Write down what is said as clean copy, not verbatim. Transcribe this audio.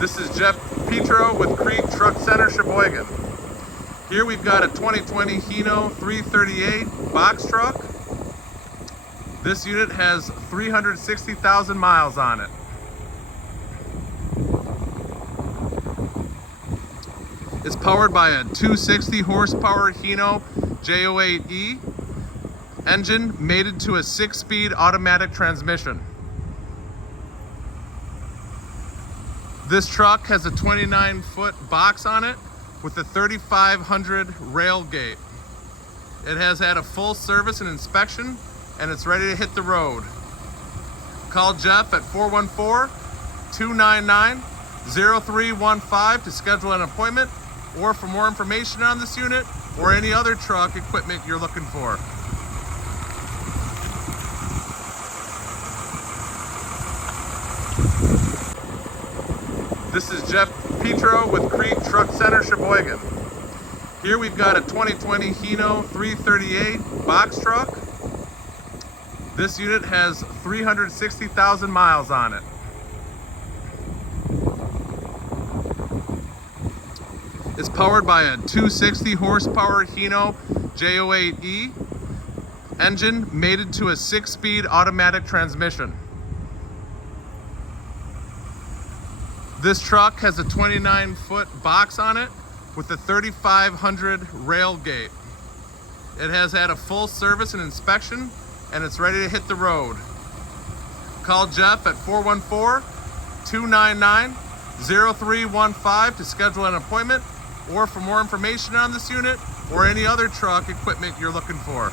This is Jeff Petro with Kriete Truck Center, Sheboygan. Here we've got a 2020 Hino 338 box truck. This unit has 360,000 miles on it. It's powered by a 260 horsepower Hino J08E engine mated to a 6-speed automatic transmission. This truck has a 29-foot box on it with a 3500 rail gate. It has had a full service and inspection, and it's ready to hit the road. Call Jeff at 414-299-0315 to schedule an appointment, or for more information on this unit or any other truck equipment you're looking for. This is Jeff Petro with Kriete Truck Center, Sheboygan. Here we've got a 2020 Hino 338 box truck. This unit has 360,000 miles on it. It's powered by a 260 horsepower Hino J08E engine mated to a 6-speed automatic transmission. This truck has a 29-foot box on it with a 3500 rail gate. It has had a full service and inspection, and it's ready to hit the road. Call Jeff at 414-299-0315 to schedule an appointment, or for more information on this unit or any other truck equipment you're looking for.